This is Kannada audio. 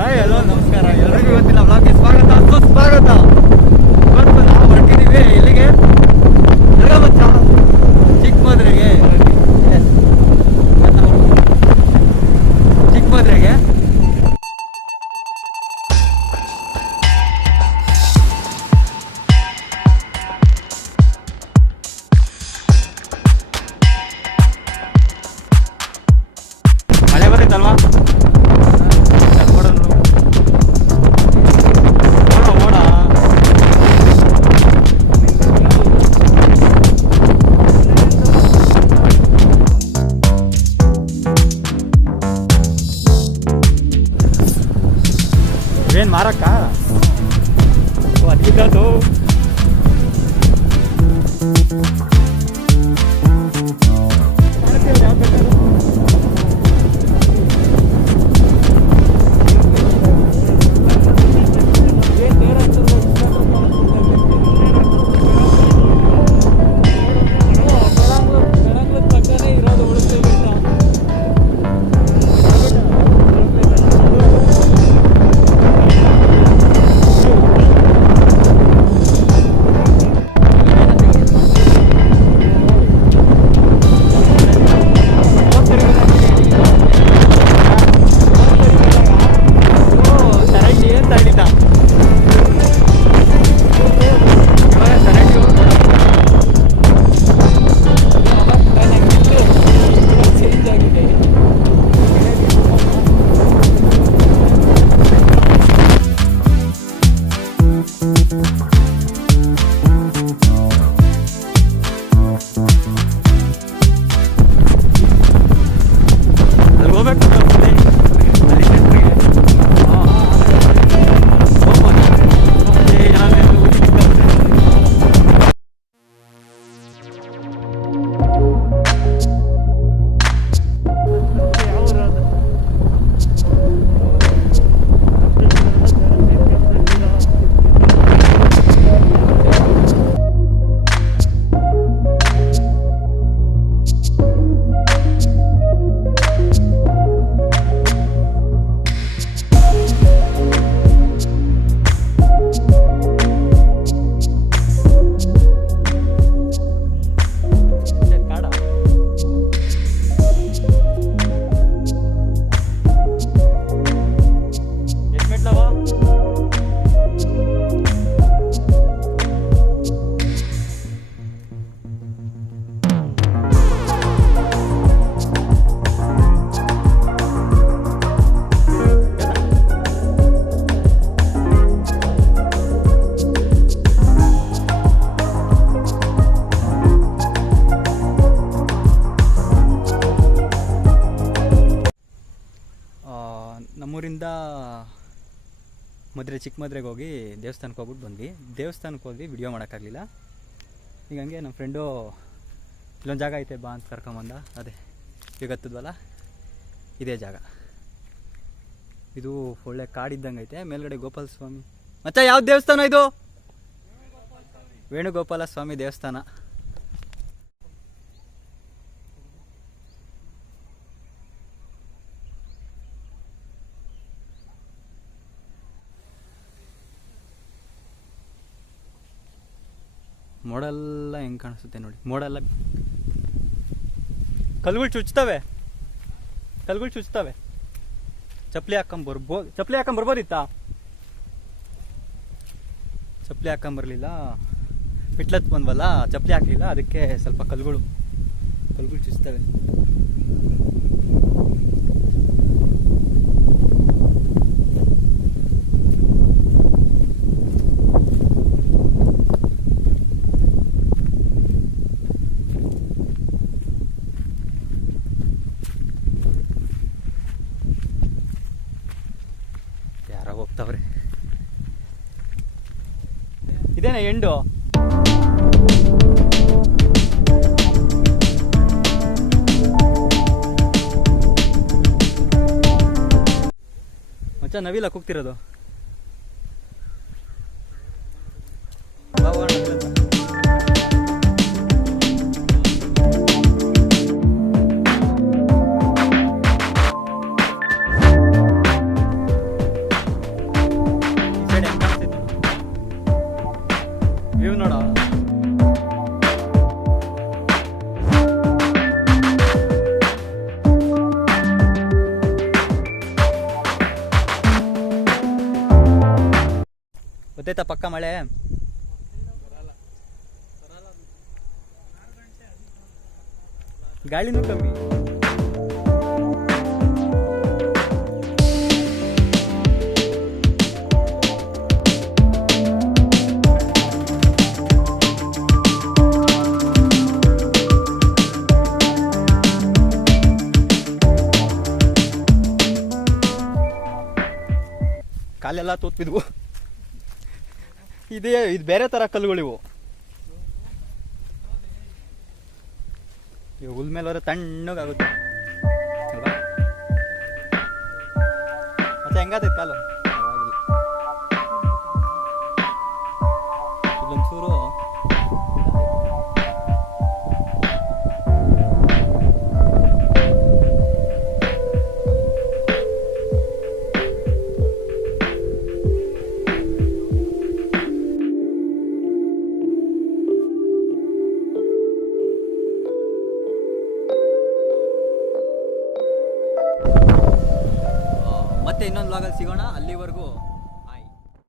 ಹಾಯ್ ಹಲೋ ನಮಸ್ಕಾರ ಎಲ್ಲರಿಗೂ ಇವತ್ತಿನ ವ್ಲಾಗ್ಗೆ ಸ್ವಾಗತ ಸುಸ್ವಾಗತ. ಇವತ್ತು ನಾವು ಹೊರಟಿದ್ದೀವಿ ಇಲ್ಲಿಗೆ ಮಚ್ಚ ಚಿಕ್ಕಮದ್ರೆಗೆ. ಚಿಕ್ಕಮದ್ರೆಗೆ ಮಳೆ ಬರುತ್ತಲ್ವಾ? ಏನು ಮಾರಕ್ಕ ಅದಿದ್ದು ನಮ್ಮೂರಿಂದ ಚಿಕ್ಕಮದ್ರೆಗೆ ಹೋಗಿ ದೇವಸ್ಥಾನಕ್ಕೆ ಹೋಗ್ಬಿಟ್ಟು ಬಂದ್ವಿ. ದೇವಸ್ಥಾನಕ್ಕೆ ಹೋದ್ವಿ, ವಿಡಿಯೋ ಮಾಡೋಕ್ಕಾಗಲಿಲ್ಲ. ಈಗ ಹಂಗೆ ನಮ್ಮ ಫ್ರೆಂಡು ಇಲ್ಲೊಂದು ಜಾಗ ಐತೆ ಬಾ ಅಂತ ಕರ್ಕೊಂಬಂದ. ಅದೇ ಈಗ ಹತ್ತದ್ವಲ್ಲ, ಇದೇ ಜಾಗ. ಇದು ಒಳ್ಳೆ ಕಾಡಿದ್ದಂಗೆ ಐತೆ. ಮೇಲ್ಗಡೆ ಗೋಪಾಲ ಸ್ವಾಮಿ ಮಚ್ಚ. ಯಾವ ದೇವಸ್ಥಾನ ಇದು? ವೇಣುಗೋಪಾಲ ಸ್ವಾಮಿ ದೇವಸ್ಥಾನ. ಮೋಡೆಲ್ಲ ಹೆಂಗೆ ಕಾಣಿಸುತ್ತೆ ನೋಡಿ. ಮೋಡೆಲ್ಲ ಕಲ್ಗಳು ಚುಚ್ತವೆ, ಚಪ್ಪಲಿ ಹಾಕೊಂಬರ್ಬೋದಿತ್ತಾ? ಚಪ್ಪಲಿ ಹಾಕೊಂಬರ್ಲಿಲ್ಲ, ಪಿಟ್ಲತ್ ಬಂದ್ವಲ್ಲ, ಚಪ್ಪಲಿ ಹಾಕಲಿಲ್ಲ. ಅದಕ್ಕೆ ಸ್ವಲ್ಪ ಕಲ್ಗಳು ಚುಚ್ತವೆ. ಹೋಗ್ತಾವ್ರೆ. ಇದೇನಾ ಎಂಡು? ಮಚ್ಚ ನವಿಲ ಕೂಗ್ತಿರೋದು. ಗೊತ್ತಾಯ್ತಾ ಪಕ್ಕ ಮಳೆ? ಗಾಳಿನೂ ಕಮ್ಮಿ. ಕಾಲೆಲ್ಲ ತೂತ್ಬಿದ್ವು. ಇದು ಬೇರೆ ಥರ ಕಲ್ಲುಗಳಿವು. ಇವು ಹುಲ್ ಮೇಲೆ ಹೋದ್ರೆ ತಣ್ಣಗಾಗುತ್ತೆ ಅಲ್ವಾ? ಮತ್ತೆ ಹೆಂಗಾದೈತೆ ಕಾಲು? ಪರವಾಗಿಲ್ಲ. ಇಲ್ಲೊಂಚೂರು ಮತ್ತೆ ಇನ್ನೊಂದು ವ್ಲಾಗಲ್ಲಿ ಸಿಗೋಣ. ಅಲ್ಲಿವರೆಗೂ